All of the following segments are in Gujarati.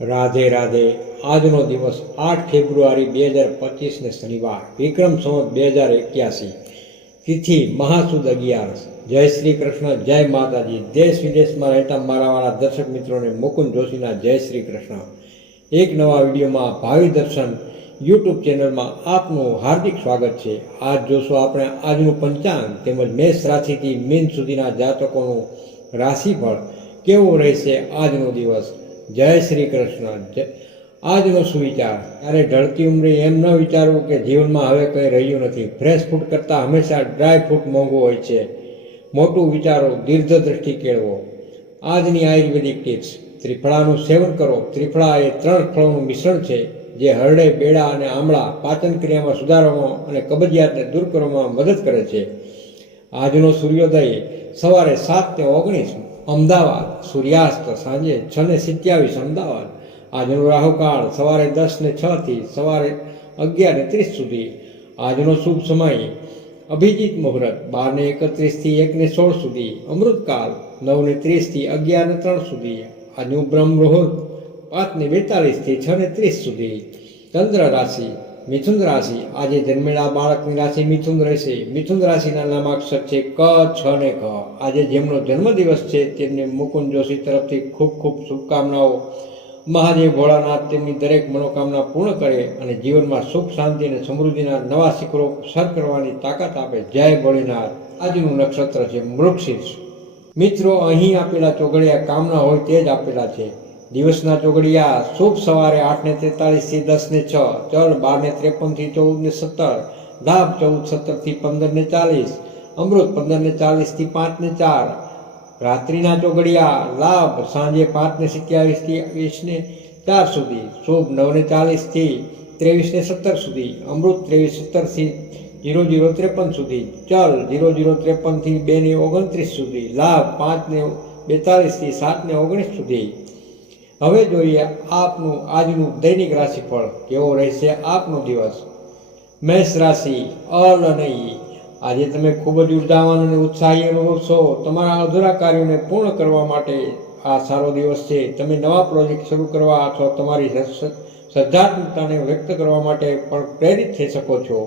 રાધે રાધે, આજનો દિવસ આઠ ફેબ્રુઆરી બે હજાર પચીસને શનિવાર, વિક્રમ સંવત બે હજાર એક્યાસી, તિથિ મહાસુદ અગિયારસ. જય શ્રી કૃષ્ણ, જય માતાજી. દેશ વિદેશમાં રહેતા મારા દર્શક મિત્રોને મુકુંદ જોશીના જય શ્રી કૃષ્ણ. એક નવા વિડીયોમાં ભાવિ દર્શન યુટ્યુબ ચેનલમાં આપનું હાર્દિક સ્વાગત છે. આજ જોશું આપણે આજનું પંચાંગ તેમજ મેષ રાશિથી મીન સુધીના જાતકોનું રાશિફળ. કેવો રહેશે આજનો દિવસ? જય શ્રી કૃષ્ણ. જય આજનો સુવિચાર ત્યારે ઢળતી ઉંમરે એમ ન વિચારવું કે જીવનમાં હવે કંઈ રહ્યું નથી. ફ્રેશ ફૂડ કરતાં હંમેશા ડ્રાય ફ્રૂટ મોંઘું હોય છે. મોટું વિચારો દીર્ઘ દ્રષ્ટિ કેળવો. આજની આયુર્વેદિક ટિપ્સ. ત્રિફળાનું સેવન કરો. ત્રિફળા એ ત્રણ ફળોનું મિશ્રણ છે, જે હરડે, બેડા અને આમળા પાચન ક્રિયામાં સુધારવામાં અને કબજિયાતને દૂર કરવામાં મદદ કરે છે. આજનો સૂર્યોદય સવારે સાત ને ઓગણીસ અમદાવાદ, સૂર્યાસ્ત, સાંજે છ ને સિત્યાવીસ અમદાવાદ, આજનો રાહુકાળ સવારે દસ ને છ થી સવારે અગિયાર ને ત્રીસ સુધી. આજનો શુભ સમય, અભિજીત મુહૂર્ત, બાર ને એકત્રીસથી એક ને સોળ સુધી. અમૃતકાળ, નવ ને ત્રીસથી અગિયાર ને ત્રણ સુધી. આજનું બ્રહ્મ મુહૂર્ત, પાંચ ને બેતાલીસથી છ ને ત્રીસ સુધી. ચંદ્ર રાશિ મિથુન રાશિ. આજે જન્મેલા બાળકની રાશિ મિથુન રહેશે. મિથુન રાશિના નામાક્ષર છે ક, છ ને ક. આજે જેમનો જન્મદિવસ છે તેમને મુકુંદ જોશી તરફથી ખૂબ ખૂબ શુભકામનાઓ. મહાદેવ ભોળાનાથ તેમની દરેક મનોકામના પૂર્ણ કરે અને જીવનમાં સુખ, શાંતિ અને સમૃદ્ધિના નવા શિખરો સર કરવાની તાકાત આપે. જય ભોળીનાથ. આજનું નક્ષત્ર છે મૃક્ષિષ મિત્રો, અહીં આપેલા ચોઘડિયા કામના હોય તે જ આપેલા છે. દિવસના ચોગડિયા શુભ સવારે આઠ ને તેતાલીસથી દસ ને છ ચલ બાર ને ત્રેપનથી ચૌદ ને સત્તર લાભ ચૌદ, સત્તરથી પંદર ને ચાલીસ, અમૃત પંદર ને ચાલીસથી પાંચ ને ચાર, રાત્રિના ચોગડિયા લાભ સાંજે પાંચ ને વીસને ચાર સુધી, શુભ નવ ને ચાલીસથી ત્રેવીસ ને સત્તર સુધી, અમૃત ત્રેવીસ સત્તરથી જીરો જીરો ત્રેપન સુધી, ચલ જીરો જીરો ત્રેપનથી બે ને ઓગણત્રીસ સુધી, લાભ પાંચ ને બેતાલીસથી સાત ને ઓગણીસ સુધી. હવે જોઈએ આપનું આજનું દૈનિક રાશિફળ કેવો રહેશે આપનો દિવસ? મેષ રાશિ અલનયી આજે તમે ખૂબ જ ઉર્જાવાન અને ઉત્સાહી અનુભવશો તમારા અધૂરા કાર્યોને પૂર્ણ કરવા માટે આ સારો દિવસ છે. તમે નવા પ્રોજેક્ટ શરૂ કરવા અથવા તમારી શ્રદ્ધાત્મકતાને વ્યક્ત કરવા માટે પણ પ્રેરિત થઈ શકો છો.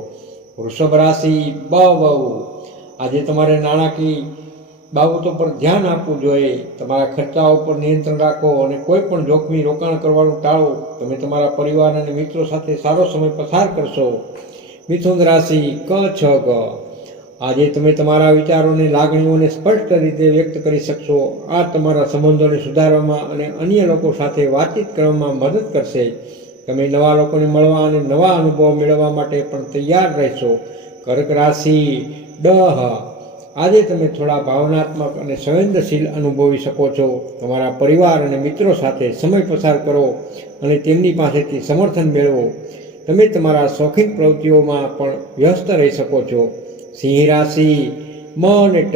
વૃષભ રાશિ બહુ આજે તમારે નાણાકીય બાબતો પર ધ્યાન આપવું જોઈએ. તમારા ખર્ચાઓ પર નિયંત્રણ રાખો અને કોઈ પણ જોખમી રોકાણ કરવાનું ટાળો. તમે તમારા પરિવાર અને મિત્રો સાથે સારો સમય પસાર કરશો. મિથુન રાશિ ક છ ગ. આજે તમે તમારા વિચારોને, લાગણીઓને સ્પષ્ટ રીતે વ્યક્ત કરી શકશો. આ તમારા સંબંધોને સુધારવામાં અને અન્ય લોકો સાથે વાતચીત કરવામાં મદદ કરશે. તમે નવા લોકોને મળવા અને નવા અનુભવો મેળવવા માટે પણ તૈયાર રહેશો. કર્ક રાશિ ડહ આજે તમે થોડા ભાવનાત્મક અને સંવેદનશીલ અનુભવી શકો છો. તમારા પરિવાર અને મિત્રો સાથે સમય પસાર કરો અને તેમની પાસેથી સમર્થન મેળવો. તમે તમારા શોખીન પ્રવૃત્તિઓમાં પણ વ્યસ્ત રહી શકો છો. સિંહ રાશિ, મ અને ટ.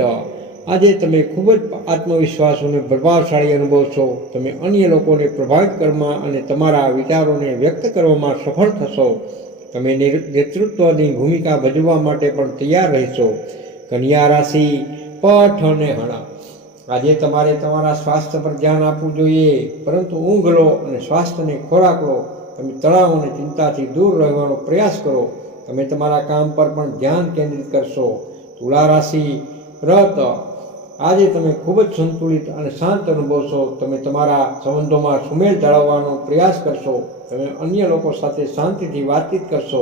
આજે તમે ખૂબ જ આત્મવિશ્વાસ અને પ્રભાવશાળી અનુભવશો. તમે અન્ય લોકોને પ્રભાવિત કરવામાં અને તમારા વિચારોને વ્યક્ત કરવામાં સફળ થશો. તમે નેતૃત્વની ભૂમિકા ભજવવા માટે પણ તૈયાર રહેશો. કન્યા રાશિ, પઠ અને હણા. આજે તમારે તમારા સ્વાસ્થ્ય પર ધ્યાન આપવું જોઈએ, પરંતુ ઊંઘ લો અને સ્વાસ્થ્યને ખોરાક લો તમે તણાવ અને ચિંતાથી દૂર રહેવાનો પ્રયાસ કરો. તમે તમારા કામ પર પણ ધ્યાન કેન્દ્રિત કરશો. તુલા રાશિ, રત. આજે તમે ખૂબ જ સંતુલિત અને શાંત અનુભવશો. તમે તમારા સંબંધોમાં સુમેળ જાળવવાનો પ્રયાસ કરશો. તમે અન્ય લોકો સાથે શાંતિથી વાતચીત કરશો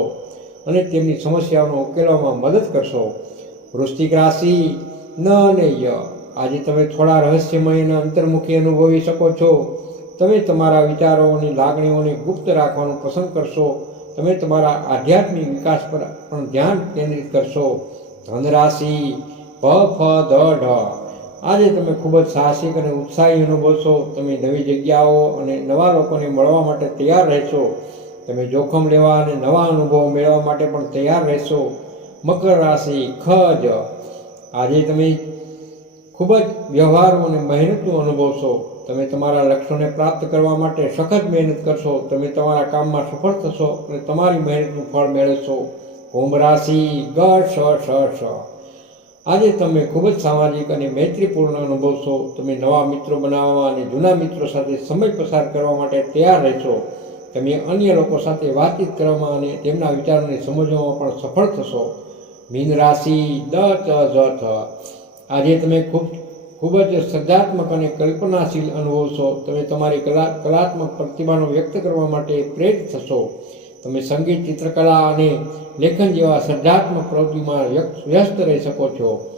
અને તેમની સમસ્યાઓનો ઉકેલવામાં મદદ કરશો. વૃશ્ચિક રાશિ ન અને ય. આજે તમે થોડા રહસ્યમય અને અંતર્મુખી અનુભવી શકો છો. તમે તમારા વિચારોની લાગણીઓને ગુપ્ત રાખવાનું પસંદ કરશો. તમે તમારા આધ્યાત્મિક વિકાસ પર પણ ધ્યાન કેન્દ્રિત કરશો. ધન રાશિ ભ ફ, ધ, ઢ. આજે તમે ખૂબ જ સાહસિક અને ઉત્સાહી અનુભવશો. તમે નવી જગ્યાઓ અને નવા લોકોને મળવા માટે તૈયાર રહેશો. તમે જોખમ લેવા અને નવા અનુભવો મેળવવા માટે પણ તૈયાર રહેશો. મકર રાશિ ખજ આજે તમે ખૂબ જ વ્યવહારો અને મહેનતનું અનુભવશો. તમે તમારા લક્ષ્યોને પ્રાપ્ત કરવા માટે સખત મહેનત કરશો. તમે તમારા કામમાં સફળ થશો અને તમારી મહેનતનું ફળ મેળવશો. કુંભ રાશિ, ગ સ શ સ આજે તમે ખૂબ જ સામાજિક અને મૈત્રીપૂર્ણ અનુભવશો. તમે નવા મિત્રો બનાવવામાં અને જૂના મિત્રો સાથે સમય પસાર કરવા માટે તૈયાર રહેશો. તમે અન્ય લોકો સાથે વાતચીત કરવામાં અને તેમના વિચારોને સમજવામાં પણ સફળ થશો. મીન રાશિ, દ થ. આજે તમે ખૂબ ખૂબ જ સર્જાત્મક અને કલ્પનાશીલ અનુભવશો તમે તમારી કલા, કલાત્મક પ્રતિભાનો વ્યક્ત કરવા માટે પ્રેરિત થશો. તમે સંગીત, ચિત્રકલા અને લેખન જેવા સર્જાત્મક પ્રવૃત્તિમાં વ્યસ્ત રહી શકો છો.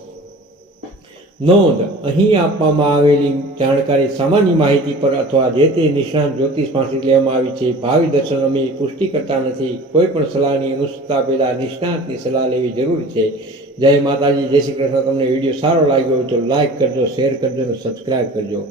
નોંધ અહીં આપવામાં આવેલી જાણકારી સામાન્ય માહિતી પર અથવા જે તે નિષ્ણાંત જ્યોતિષ પાસેથી લેવામાં આવી છે, ભાવિ દર્શન અમે પુષ્ટિ કરતા નથી. કોઈ પણ સલાહની અનુસરતા પહેલાં નિષ્ણાંતની સલાહ લેવી જરૂરી છે. જય માતાજી, જય શ્રી કૃષ્ણ. તમને વીડિયો સારો લાગ્યો હોય તો લાઈક કરજો, શેર કરજો અને સબસ્ક્રાઈબ કરજો.